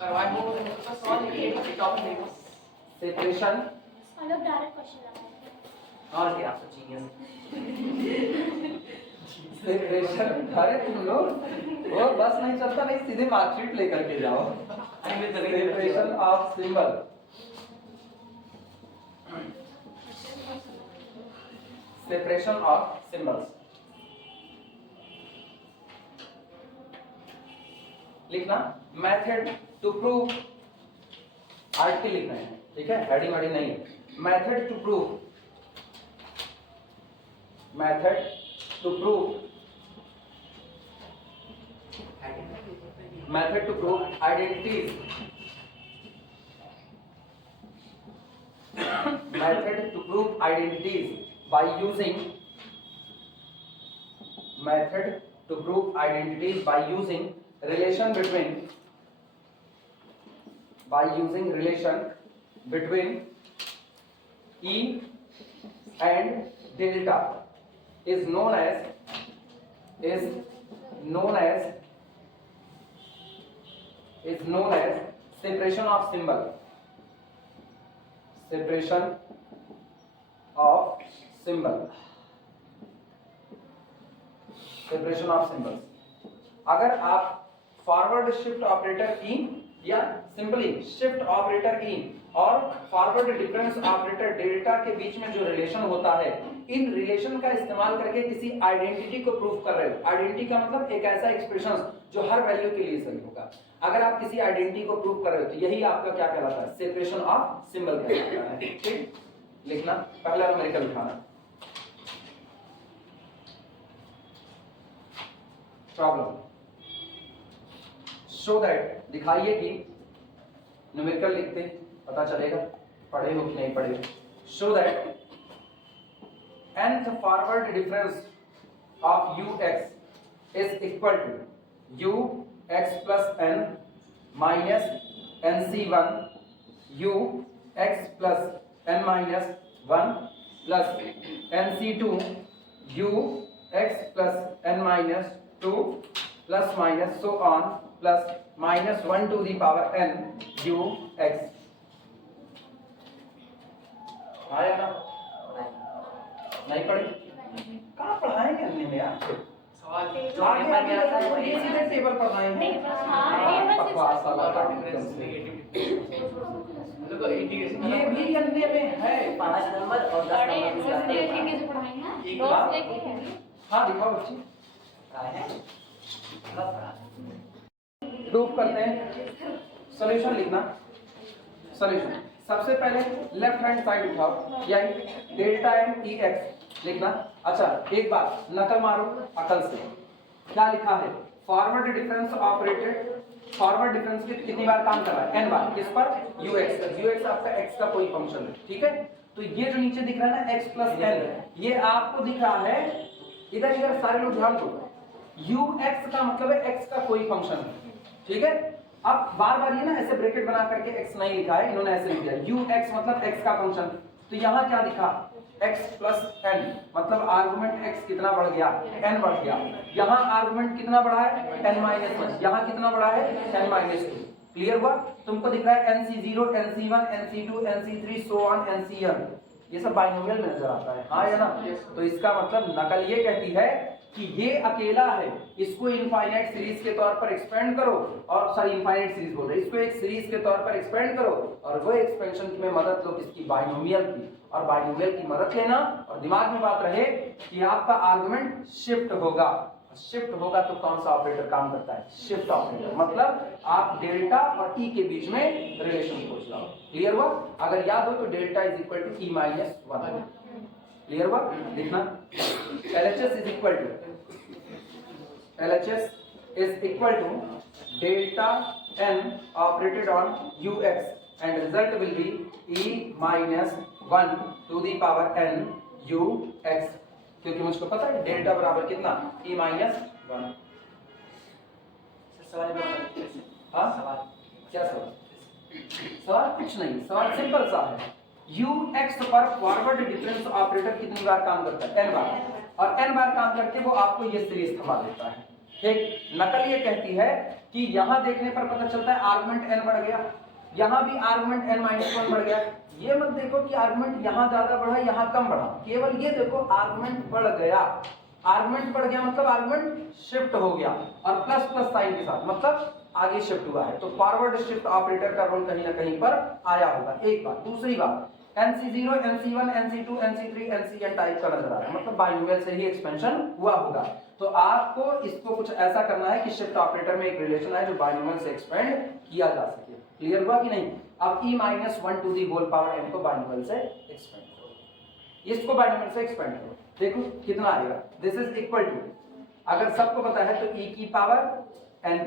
करवाए हो तो सवाल ये टॉपिक देखो सेपरेशन मतलब डायरेक्ट क्वेश्चन लगाओ और क्या आप जीनियस सेपरेशन। अरे तुम लोग वो बस नहीं चलता नहीं सीधे मार्कशीट लेकर के जाओ। Separation of symbol, separation of symbols लिखना। मेथड टू प्रूव, आर्टिकल लिखना है, ठीक है, हेडिंग वेडिंग नहीं है। Method to prove, method to prove, method to prove identities, method to prove identities by using, method to prove identities by using relation between, by using relation between E and delta is known as separation of symbol, separation of symbol, separation of symbols। अगर आप forward shift operator इन या simply shift operator इन और forward difference operator delta के बीच में जो relation होता है, in relation का इस्तेमाल करके किसी आइडेंटिटी को प्रूव कर रहे हो। आइडेंटिटी का मतलब एक ऐसा एक्सप्रेशन जो हर वैल्यू के लिए सही होगा। अगर आप किसी आइडेंटिटी को प्रूव कर रहे हो तो यही आपका क्या कहलाता है, सेपरेशन ऑफ सिंबल कहलाता है। ठीक, लिखना, पहला न्यूमेरिकल उठाना। प्रॉब्लम शो दैट, दिखाइए कि न्यूमेरिकल लिखते पता चलेगा पढ़े हो कि नहीं पढ़े हो। Show that nth forward difference of ux is equal to ux plus n minus nc1 ux plus n minus 1 plus nc2 ux plus n minus 2 plus minus so on plus minus 1 to the power n ux। आया ना? नहीं पढ़े? कहाँ पढ़ाएंगे हमने में यार? सवाल जो पेपर में आता है वही सीधे टेबल पढ़ाएंगे। बकवास वाला एकदम से। ये भी अन्य में है 5 नंबर और 10 नंबर हाँ दिखाओ बच्ची। प्रूफ करते हैं, सॉल्यूशन लिखना। सॉल्यूशन सबसे पहले लेफ्ट हैंड साइड उठाओ, यानी डेल्टा एन ई एक्स लिखना। अच्छा एक बात नकल मारो अकल से, क्या लिखा है, forward difference operated, forward difference के कितनी बार काम कर रहा है, एन बार, किस पर, यू एक्स आपका एक्स का कोई फंक्शन है, ठीक है। तो ये जो नीचे दिख रहा है ना एक्स प्लस एन, ये आपको दिख रहा है, इधर इधर सारे लोग ध्यान दो, यू एक्स का मतलब है एक्स का कोई फंक्शन है, ठीक है। अब बार बार ये ना ऐसे ब्रैकेट बना करके x नहीं लिखा है, इन्होंने ऐसे लिख दिया ux मतलब x का फंक्शन। तो यहाँ क्या दिखा, x प्लस n मतलब आर्गुमेंट x कितना बढ़ गया, n बढ़ गया। यहाँ आर्गुमेंट कितना बढ़ा है, n माइनस 1, यहाँ कितना बढ़ा है, n माइनस 2। क्लियर हुआ? तुमको दिख रहा है nc0 nc1 nc2 nc3 so on nCn, ये सब बाइनोमियल में नजर आता है, हाँ या ना। तो इसका मतलब नकल ये कहती है कि ये अकेला है, इसको इनफाइनाइट सीरीज के तौर पर एक्सपेंड करो, और सॉरी इनफाइनाइट सीरीज बोल रहे, इसको एक सीरीज के तौर पर एक्सपेंड करो और वो एक्सपेंशन में मदद लो किसकी, बाइनोमियल की। और बाइनोमियल की मदद लेना, और दिमाग में बात रहे कि आपका आर्गुमेंट शिफ्ट होगा। शिफ्ट होगा तो कौन सा ऑपरेटर काम करता है, शिफ्ट ऑपरेटर। मतलब आप डेल्टा और ई के बीच में रिलेशन खोज लो। क्लियर हुआ? अगर याद हो तो delta is equal to E minus 1। Clear हुआ? लिखना LHS is equal to delta n operated on ux and result will be e minus 1 to the power n ux, क्योंकि मुझको पता है डेल्टा बराबर कितना, e माइनस 1। हाँ क्या सवाल? सवाल कुछ नहीं, सवाल सिंपल सा है, ux पर फॉरवर्ड डिफरेंस ऑपरेटर कितनी बार काम करता है, n बार, और n बार काम करके वो आपको ये सीरीज थमा देता है। ठीक, नकल ये कहती है कि यहां देखने पर पता चलता है आर्गुमेंट n बढ़ गया, यहां भी आर्गुमेंट n-1 बढ़ गया। ये मत देखो कि आर्गुमेंट यहां ज्यादा बढ़ा यहां कम बढ़ा, केवल ये देखो आर्गुमेंट बढ़ गया। आर्गुमेंट बढ़ गया मतलब आर्गुमेंट शिफ्ट हो गया, और प्लस प्लस साइन के साथ मतलब आगे शिफ्ट हुआ है। तो फॉरवर्ड शिफ्ट ऑपरेटर का रोल कहीं ना कहीं पर आया होगा। एक बात। दूसरी बात, NC0, NC1, NC2, NC3, NCN type का नजर आ रहा है, मतलब बाइनोमियल से ही एक्सपेंशन हुआ होगा। तो आपको इसको कुछ ऐसा करना है कि शिफ्ट ऑपरेटर में एक रिलेशन है जो बाइनोमियल से एक्सपेंड किया जा सके। क्लियर हुआ कि नहीं? अब e-1 to the whole power n को बाइनोमियल से एक्सपेंड करो, इसको बाइनोमियल से एक्सपेंड करो, देखो कितना आएगा। दिस इज इक्वल टू, अगर सबको पता है तो e की पावर n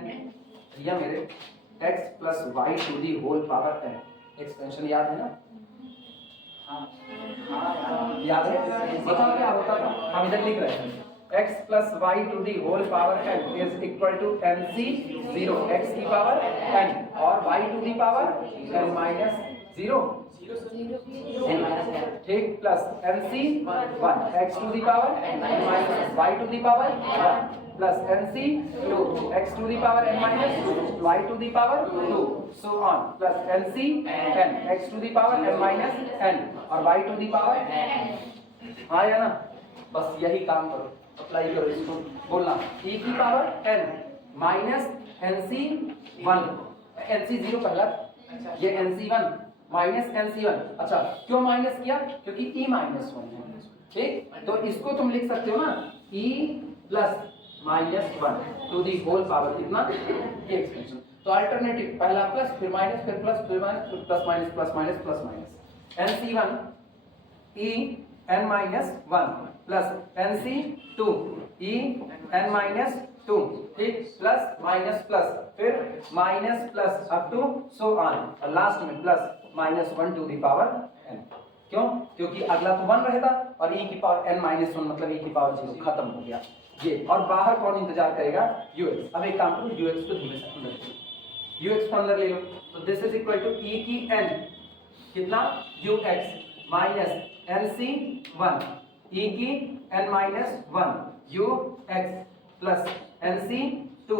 या मेरे x plus Y to the whole power n। Expansion याद है ना? हाँ याद है? बताओ क्या होता था? हम इधर लिख रहे हैं x plus Y to the whole power n is equal to NC0, x की पावर n और y to the power n minus 0 ठीक, plus NC1 x to the power n minus y to the power 1 plus NC2 x to the power n minus y to the power 2 so on, plus NCn x to the power n minus n और y to the power हाँ या ना? बस यही काम करो, apply करो इसको। बोलना e की power n minus NC1, NC0 पहला, ये NC1 माइनस NC1। अच्छा, क्यों माइनस किया? क्योंकि e-1 है। ठीक, तो इसको तुम लिख सकते हो ना e plus minus 1 to the whole power कितना, ये एक्सपेंशन। तो अल्टरनेटिव, पहला प्लस फिर माइनस फिर प्लस फिर माइनस फिर plus minus plus minus plus minus. NC1 e n minus 1 plus NC2 e n minus 2, ठीक, प्लस माइनस प्लस फिर minus plus up to so on, और लास्ट में plus minus 1 to the power n। क्यों? क्योंकि अगला तो 1 रहेगा और e की पावर n माइनस 1 मतलब e की पावर 0, खत्म हो गया ये। और बाहर कौन इंतजार करेगा? ux। अब एक काम करो, ux को धीरे से अंदर ले लो, ux को अंदर ले लो, तो this is equal to e की n कितना, ux माइनस NC1 e की n minus 1 ux plus NC2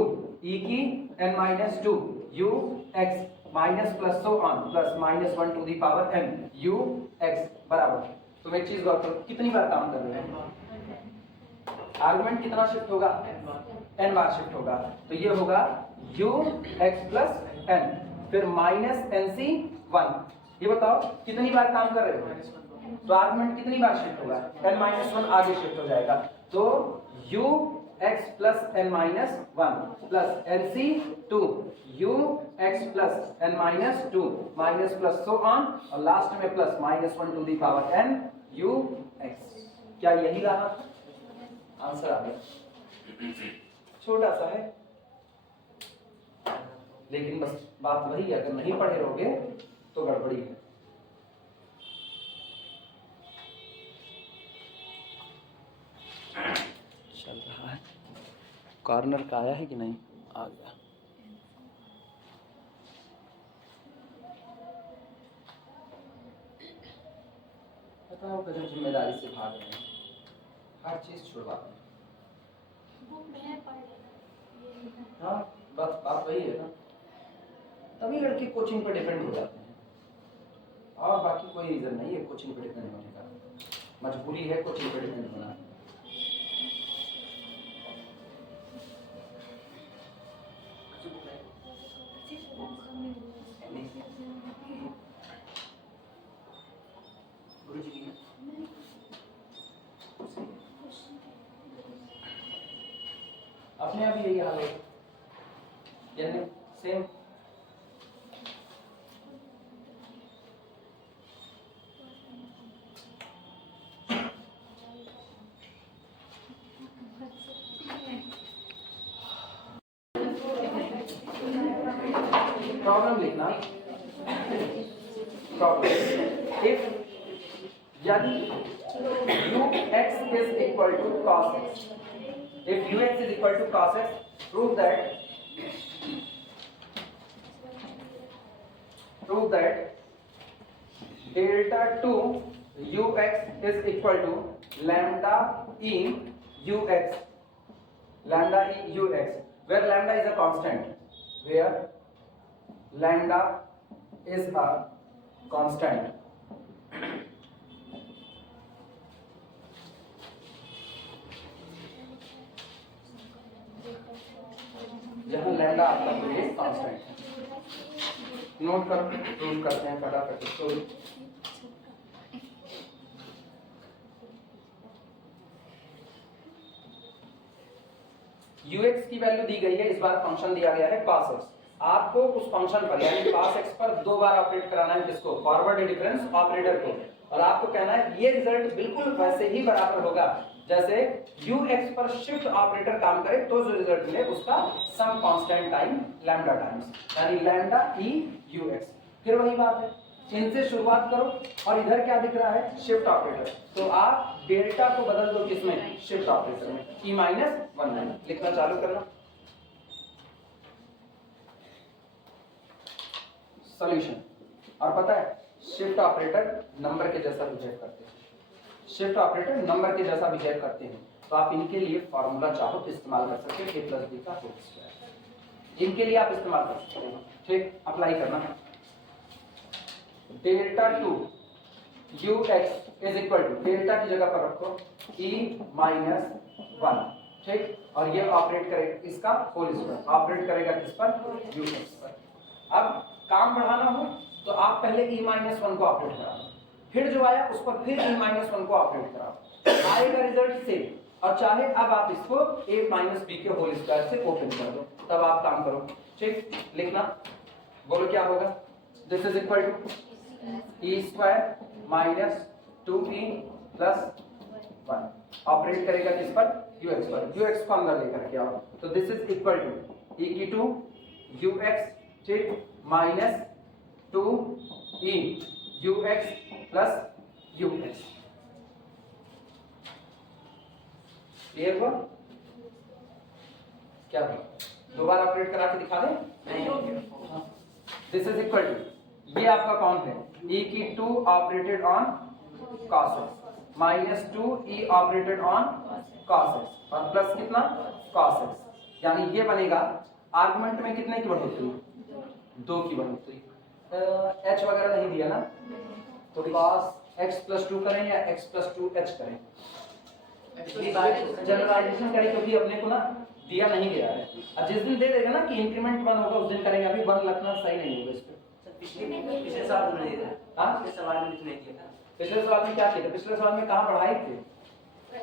e की n minus 2 ux minus plus so on plus minus 1 to the power n ux बराबर। तुम एक चीज गौर करो, कितनी बार काम कर रहे हो? आर्गुमेंट कितना शिफ्ट होगा? n बार शिफ्ट होगा, तो ये होगा ux प्लस n फिर माइनस NC1। ये बताओ कितनी बार काम कर रहे हो? तो आर्गुमेंट कितनी बार शिफ्ट होगा? n माइनस 1 आगे शिफ्ट हो जाएगा, तो ux plus n minus 1 plus NC2 ux plus n minus 2 minus plus so on, और लास्ट में plus minus 1 to the power n ux। क्या यही रहा? आंसर आ गया। छोटा सा है लेकिन बस बात वही है, अगर नहीं पढ़े रहोगे तो गड़बड़ी है। चल रहा है, कॉर्नर का आया है कि नहीं? आ गया। बताओ कदम जिम्मेदारी से भाग रहे हैं, हर चीज छुड़वा रहे हैं। हाँ, बस बात वही है ना, तभी लड़के कोचिंग पे डिपेंड हो जाते हैं, और बाकी कोई रीजन नहीं है कोचिंग पे डिपेंड होने का, मजबूरी है कोचिंग पे डिपेंड होना। अपने अभी यही हाल है, यानी सेम। प्रॉब्लम लिखना, प्रॉब्लम इफ यानी ux is equal to cos x, if ux is equal to cos x, prove that delta 2 ux is equal to lambda e ux lambda e ux, where lambda is a constant, where lambda is a constant. जहां lambda आपका कोई constant है। Note करो, prove करते हैं फटाफट इसको। ux की वैल्यू दी गई है, इस बार फंक्शन दिया गया है cos x। आपको उस फंक्शन पर यानी cos x पर दो बार ऑपरेट कराना है, किसको? फॉरवर्ड डिफरेंस ऑपरेटर को। और आपको कहना है ये रिजल्ट बिल्कुल वैसे ही बराबर होगा जैसे ux पर शिफ्ट ऑपरेटर काम करे तो जो रिजल्ट मिले उसका some constant time lambda times, यानी लैम्डा e ux। फिर वही बात है, इनसे शुरुआत करो और इधर क्या दिख रहा है? Shift operator. तो आप डेल्टा को बदल दो किसमें? शिफ्ट ऑपरेटर में, e माइनस 1 में। लिखना चालू करना। सॉल्यूशन। और पता है शिफ्ट ऑपरेटर नंबर के जैसा बिहेव करते हैं, शिफ्ट ऑपरेटर नंबर के जैसा बिहेव करते हैं। तो आप इनके लिए फॉर्मूला चाहो तो इस्तेमाल कर सकते हैं, a प्लस बी का होल स्क्वायर। इनके लिए आप इस्तेमाल कर सकते हैं। ठीक, अप्लाई करना। Delta 2 ux is equal to, delta की जगह पर रखो e माइनस 1। ठीक, और ये ऑपरेट करेगा इसका होल स्क्वायर, ऑपरेट करेगा किस पर? ux पर। अब काम बढ़ाना हो तो आप पहले e माइनस 1 को ऑपरेट कराओ, फिर जो आया उस पर फिर e माइनस 1 को ऑपरेट कराओ, आएगा रिजल्ट सेम। और चाहे अब आप इसको a माइनस बी के होल स्क्वायर से ओपन कर दो, तब आप काम करो। ठीक, लिखना, बोलो क्या होगा? This is equal to e square minus 2e plus 1, operate करेगा किस पर? ux पर। ux को अंदर लेकर के आओ, तो this is equal to e की 2 ux, ठीक, minus 2e ux plus ux। Clear हुआ? क्या हुआ? दोबारा ऑपरेट करा के दिखा दें? नहीं हो गया। दिस इज इक्वल टू, ये आपका कौन है? e की 2 operated on cos x minus 2e operated on cos x और प्लस कितना? cos x। यानी ये बनेगा आर्गुमेंट में कितने की बढ़ोतरी? 2 की बढ़ोतरी। h वगैरह नहीं दिया ना, तो cos x प्लस 2 करें या x प्लस 2h करें? जनरलाइजेशन करें, क्योंकि अपने को ना दिया नहीं गया है। अब जिस दिन दे देगा ना कि इंक्रीमेंट 1 होगा उस दिन करेंगे, अभी 1 रखना सही नहीं होगा इस पे। पिछले साल तो नहीं था। हाँ, पिछले सवाल में नहीं किया था। पिछले सवाल में क्या किया था? पिछले सवाल में कहाँ बढ़ाए थे?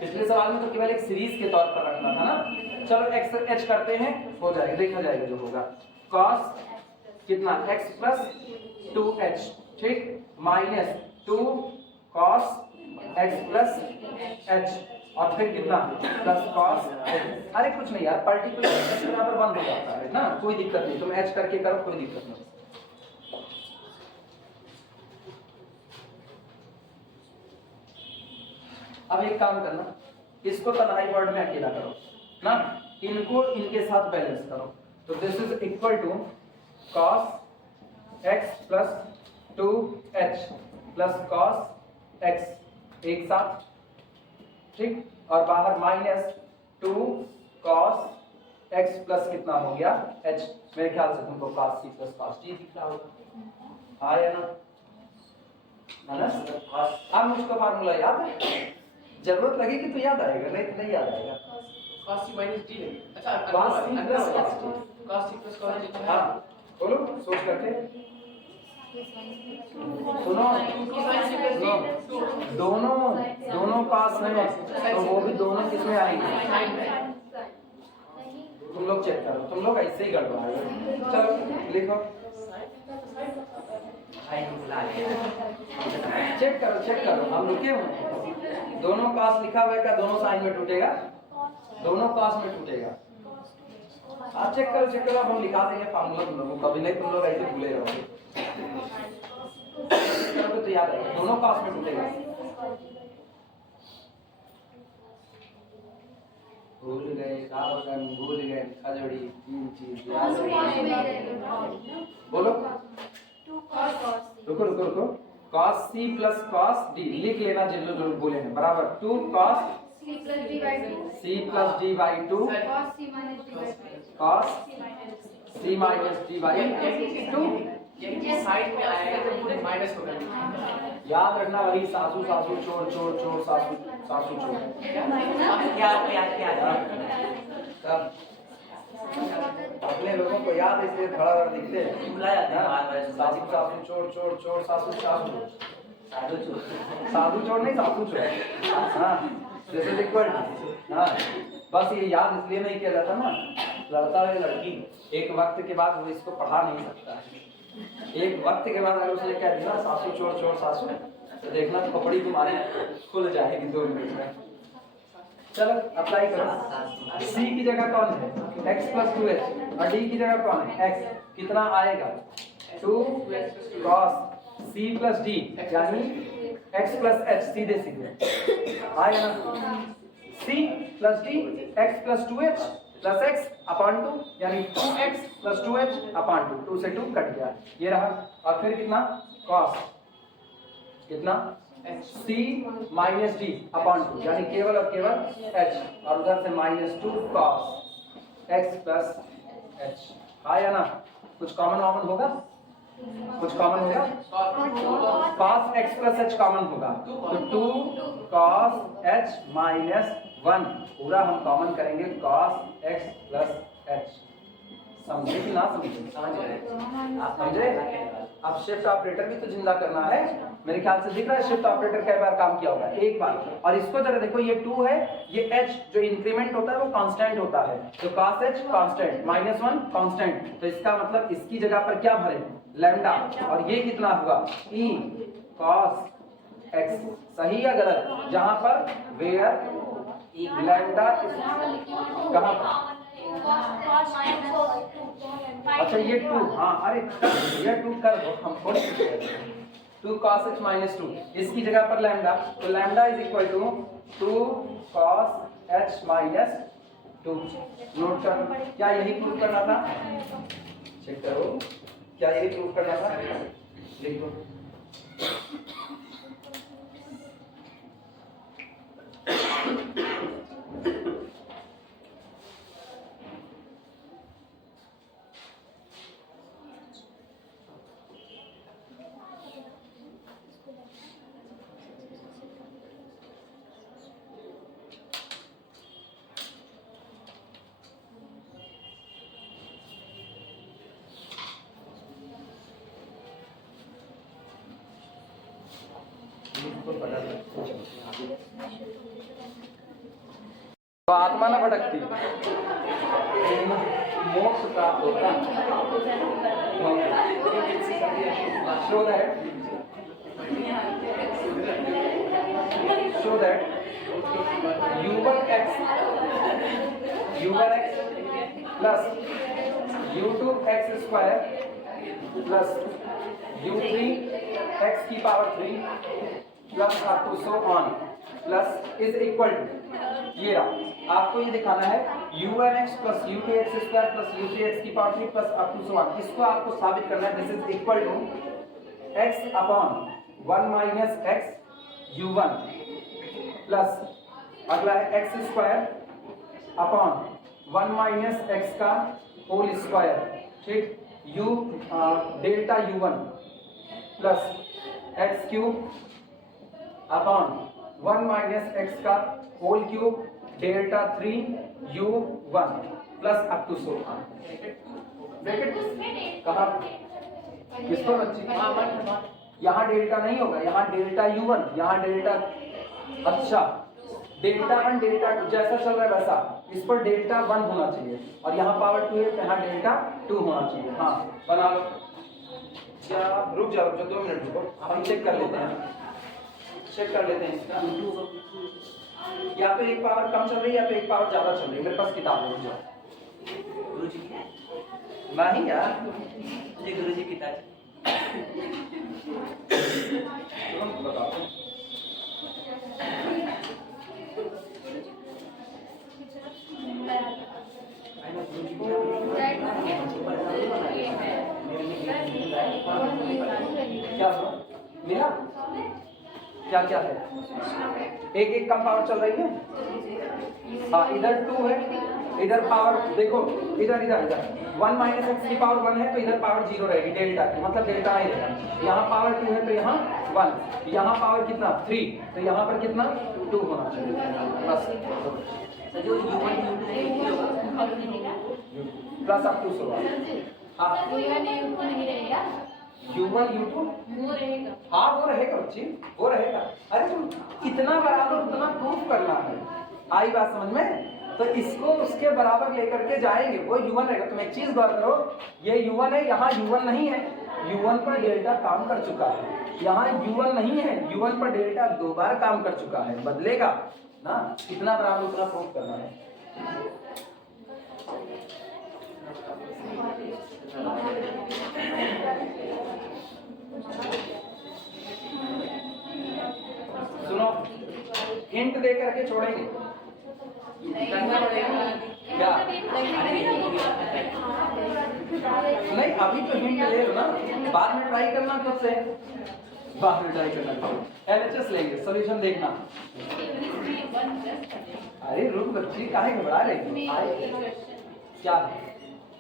पिछले सवाल में तो केवल एक सीरीज के तौर पर रखना था ना। चलो x h करते हैं, हो जाएगा, देखा जाएगा जो होगा। cos कितना? x प्लस 2h, ठीक, minus 2 cos x plus h और फिर कितना? Plus cos h। अरे कुछ नहीं यार, पर्टिकुलर h बराबर 1 हो जाता है ना, कोई दिक्कत नहीं, तुम h करके करो, कोई दिक्कत नहीं। अब एक काम करना, इसको तन्हाई वर्ड में अकेला करो ना, इनको इनके साथ बैलेंस करो। तो this is equal to cos x plus 2h plus cos x एक साथ, ठीक, और बाहर माइनस 2 cos x प्लस कितना हो गया? h। मेरे ख्याल से तुमको cos c plus cos t दिख रहा होगा, हाँ या ना? अब मुझको फार्मूला याद है, जरूरत लगेगी तो याद आएगा, नहीं तो नहीं याद आएगा। cos c minus d है। अच्छा, cos c plus cos t। cos c plus cos d। हाँ, बोलो सोच करके। सुनो, दोनों पास में, तो वो भी दोनों किसमें आएंगे? तुम लोग चेक करो, तुम लोग ऐसे ही गड़बड़ा रहे हो। चलो लिखो, चेक करो, हम रुके हुए। दोनों पास लिखा हुआ है, क्या दोनों साइन में टूटेगा? दोनों पास में टूटेगा। आप चेक करो, अब हम लिखा देंगे फार्मूला तुम लोगों को, कभी नहीं तुम लोग ऐसे भूले रहोगे। तो याद है, दोनों पास में टूटेगा। भूल गए सावधान, भूल गए खजड़ी, 3 चीज याद है। बोलो, रुको, cos c plus cos d लिख लेना, जो बोले हैं बराबर 2 cos C plus D by 2 cos C minus D by 2। यही साइड में आएगा जब पूरे माइनस होगा। याद रखना वही सासू सासू चोर चोर चोर सासू सासू चोर। क्या तब अपने लोगों को याद इसलिए थोड़ा थोड़ा दिखते हैं। भुला जाते हैं बार बार। सासू सासू चोर चोर चोर सासू सासू साधु चोर। साधु चोर नहीं सासू चोर। हाँ जैसे लिक्विड। हाँ बस ये याद इसलिए नहीं किया जाता ना, लड़का है लड़की एक वक्त के बाद वो इसको पढ़ा नहीं सकता है। एक वक्त के बाद अगर उसने कह दिया सासू चोर चोर सासू, तो देखना खोपड़ी तुम्हारी खुल जाएगी 2 मिनट में। चलो अप्लाई करो। C की जगह कौन है x plus 2h और D की जगह कौन है x, कितना आएगा 2 cos C plus D यानी x plus h, सीधे सीधे आएगा ना। C plus D x plus 2h plus x upon 2 यानी 2x plus 2h अपॉन 2, 2 से 2 कट गया ये रहा। और फिर कितना cos कितना C माइनस D अपॉन 2 यानी केवल और केवल h, और उधर से -2 cos x प्लस h आया ना। कुछ कॉमन कॉमन होगा, कुछ कॉमन होगा, cos x plus h common होगा तो 2 cos h माइनस 1 पूरा हम कॉमन करेंगे cos x प्लस h। समझे कि ना समझे? समझ गए आप समझे? अब शिफ्ट ऑपरेटर भी तो जिंदा करना है। मेरे ख्याल से दिख रहा है शिफ्ट ऑपरेटर कई बार काम किया होगा, एक बार। और इसको जरा देखो, ये 2 है, ये h जो इंक्रीमेंट होता है वो कांस्टेंट होता है, तो cos h कांस्टेंट -1 कांस्टेंट, तो इसका मतलब इसकी जगह पर क्या भरे लैम्डा, और ये कितना हुआ e cos x। सही या गलत? जहां पर वेयर लैम्डा कहां पर, अच्छा ये 2, हाँ अरे ये 2 कर दो, हम थोड़ी 2 cos h माइनस 2, इसकी जगह पर लैम्डा, तो lambda is equal to 2 cos h minus 2। Note कर, क्या यही प्रूव करना था? चेक करो, क्या यही प्रूव करना था? लिखो तो आत्मा न भटकती, मोक्ष प्राप्त होता। Show that u1x plus u2x square plus u3x की पावर 3 plus up to so on plus is equal to, ये रहा। आपको ये दिखाना है u1x plus u2x square plus u3x की पावर 3 plus up to so on, इसको आपको साबित करना है। This is equal to x upon 1 minus x u1 plus अगला है x square upon 1 minus x का होल स्क्वायर, ठीक, u delta u1 plus x cube upon 1 minus x का whole cube delta 3 u1 plus up to so on. Bracket कहाँ, किस पर बच्ची? यहाँ डेल्टा नहीं होगा, यहाँ डेल्टा u1, यहाँ डेल्टा, अच्छा डेल्टा 1 डेल्टा 2 जैसा चल रहा है वैसा, इस पर डेल्टा 1 होना चाहिए और यहाँ पावर 2 है तो यहाँ डेल्टा 2 होना चाहिए। हाँ बना लो। क्या रुक जाओ 2 मिनट रुको, हम चेक कर लेते हैं, चेक कर लेते हैं इसका। या तो एक पावर कम चल रही है या तो एक पावर ज्यादा चल रही है। मेरे पास किताब है, रुक जाओ। गुरुजी की है? नहीं यार, ये गुरुजी की किताब तुरंत बताओ। क्या मिला? क्या क्या है, एक एक कम पावर चल रही है। हाँ इधर 2 है, इधर पावर देखो, इधर इधर इधर 1 माइनस एक्स की पावर 1 है तो इधर पावर 0 रहेगी डेल्टा की, मतलब डेल्टा आई रहेगा। यहाँ पावर 2 है तो यहाँ 1, यहाँ पावर कितना 3 तो यहाँ पर कितना 2 होना चाहिए बस। सर जो U1 U2 plus up to 100। हाँ U1 U2 हाँ वो रहेगा बच्ची, वो रहेगा। अरे तुम इतना बराबर उतना प्रूफ करना है, आई बात समझ में? तो इसको उसके बराबर लेकर के जाएंगे, वो U1 रहेगा। तुम एक चीज गौर करो, ये U1 है, यहाँ U1 नहीं है, U1 पर डेल्टा काम कर चुका है, यहाँ U1 नहीं है, U1 पर डेल्टा 2 बार काम कर चुका है, बदलेगा ना। इतना बराबर उतना प्रूफ करना है। सुनो, हिंट दे करके छोड़ेंगे क्या? नहीं अभी तो हिंट ले लो ना, बाद में ट्राई करना खुद से, बाद में ट्राई करना। LHS लेंगे, सॉल्यूशन देखना। अरे रुक बच्ची, काहे घबरा रही है? क्या है?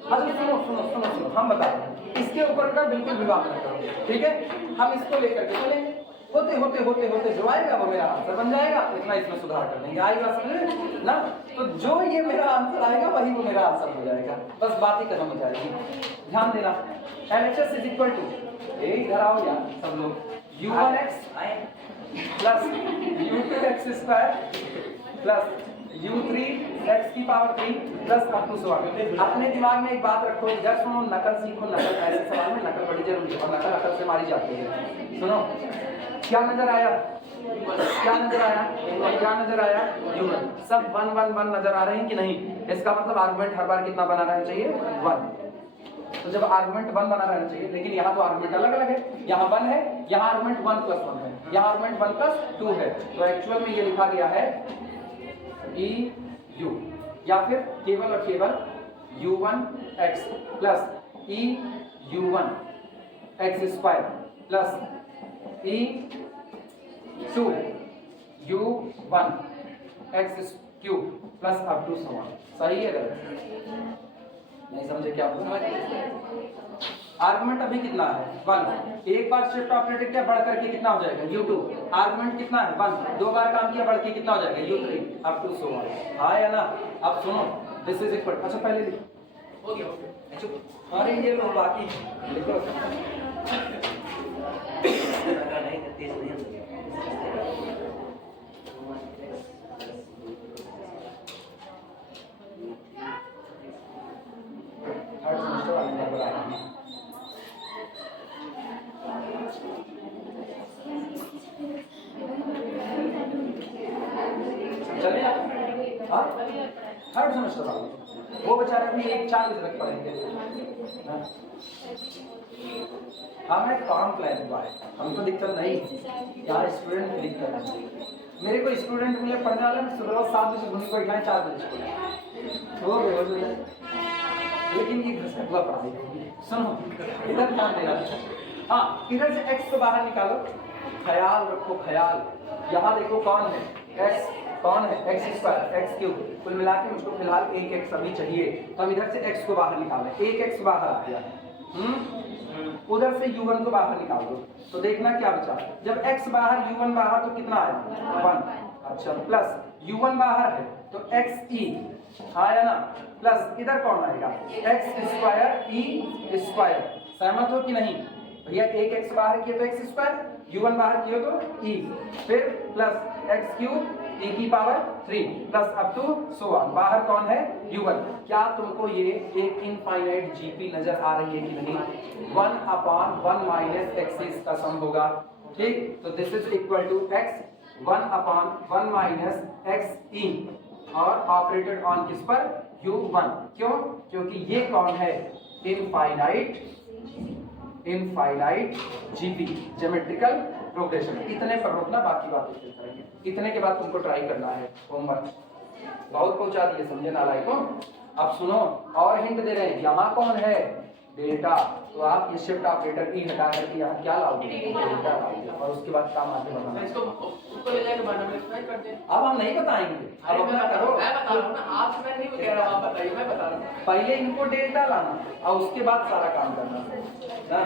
अच्छा सुनो सुनो सुनो सुनो, हम बता रहे हैं, इसके ऊपर का बिल्कुल विवाद न करो, ठीक है? हम इसको लेकर के चलेंगे, होते होते होते होते जो आएगा वो मेरा आंसर बन जाएगा, इतना इसमें सुधार कर देंगे। आएगा समझ ना? तो जो ये मेरा आंसर आएगा वही वो मेरा आंसर हो जाएगा, बस बात ही खत्म हो जाएगी। ध्यान देना, LHS इज इक्वल टू, इधर आओ यार सब लोग, U1x plus U2x square plus U3x की पावर 3 प्लस अप टू 100। अपने दिमाग में एक बात रखो, इधर सुनो, नकल सीखो, नकल ऐसे सवाल में नकल बड़ी जरूरी है और नकल अकल से मारी जाती है। सुनो, क्या नजर आया, क्या नजर आया, क्या नजर आया, U1 सब 1 1 1 नजर आ रहे हैं कि नहीं? इसका मतलब आर्गुमेंट हर बार कितना बना रहना चाहिए 1। तो जब आर्गुमेंट 1 बना रहना चाहिए, लेकिन यहाँ तो आर्गुमेंट अलग अलग है, यहाँ 1 है, यहाँ आर्गुमेंट 1 + 1 है, यहाँ आर्गुमेंट 1 + 2 है, तो एक्चुअल में ये लिखा गया है EU, या फिर केवल और केवल U1x plus EU1x square plus E2U1x cube plus up to 100। सही है गलत? नहीं समझे क्या? आर्गुमेंट अभी कितना है 1, एक बार शिफ्ट ऑपरेटर क्या बढ़ करके कितना हो जाएगा U2, आर्गुमेंट कितना है 1, 2 बार काम किया बढ़ के कितना हो जाएगा U3 अप टू 100। हाँ या ना? अब सुनो, दिस इज इक्वल, अच्छा पहले लिखो, अरे ये लो बाकी लिखो। चलिए हाँ, थर्ड सेमेस्टर वाले वो बेचारे अभी 1-4 बजे तक पढ़ेंगे। हाँ मैं काम प्लान हुआ है, हमको दिक्कत नहीं, यहाँ स्टूडेंट की दिक्कत है। मेरे को स्टूडेंट मिले पढ़ने वाले, मैं सुबह 7 बजे घूमने को बैठाएं 4 बजे हो गए, लेकिन ये घसकटवा पढ़ाई। सुनो इधर ध्यान देना, हाँ इधर से x को बाहर निकालो, ख्याल रखो ख्याल, यहाँ देखो कौन है x, कौन है x स्क्वायर x क्यूब, कुल मिला के मुझको फिलहाल 1x अभी चाहिए, तो हम इधर से x को बाहर निकालें, 1x बाहर आ गया, उधर से U1 को बाहर निकाल दो, तो देखना क्या बचा, जब x बाहर U1 बाहर तो कितना आएगा 1, अच्छा प्लस U1 बाहर है तो XE आया ना, प्लस इधर कौन आएगा x स्क्वायर E स्क्वायर, सहमत हो कि नहीं भैया? 1x बाहर किए तो x स्क्वायर, U1 बाहर किए तो E, फिर प्लस x क्यूब e की पावर 3 प्लस अप टू 100, बाहर कौन है U1। क्या तुमको ये एक इनफाइनाइट GP नजर आ रही है कि नहीं? 1/1 माइनस x का सम होगा, ठीक? तो this is equal to x 1/1 minus XE और ऑपरेटेड ऑन किस पर? U1। क्यों? क्योंकि ये कौन है? Infinite GP, geometrical progression. इतने पर रोकना, बाकी बातें फिर करेंगे। इतने के बाद तुमको ट्राई करना है होमवर्क, बहुत पहुंचा दिए समझे नालायकों। अब सुनो और हिंट दे रहे हैं, यहाँ कौन है डेल्टा, तो आप ये शिफ्ट ऑपरेटर ई हटा करके यहाँ क्या लाओगे, डेल्टा लाओगे, और उसके बाद काम आगे बढ़ाना। इसको उसको ले जाके बाद में एक्सप्लेन कर दे। अब हम नहीं बताएंगे, अब अपना करो। मैं बता रहा हूँ ना, आप मैं नहीं कह रहा हूँ, आप बताइए, मैं बता रहा हूँ। पहले इनको डेल्टा लाना और उसके बाद सारा काम करना ना।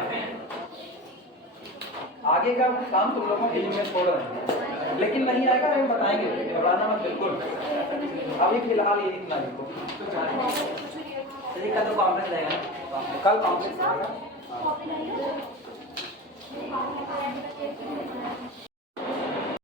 आगे का काम तुम लोगों के लिए मैं छोड़ रहे हैं, लेकिन नहीं आएगा हम बताएंगे, घबराना मत बिल्कुल। अभी फिलहाल ये इतना लिखो। चलिए कल तो कॉम्प्लेक्स रहेगा, कल कॉम्प्लेक्स रहेगा। कॉपी नहीं है।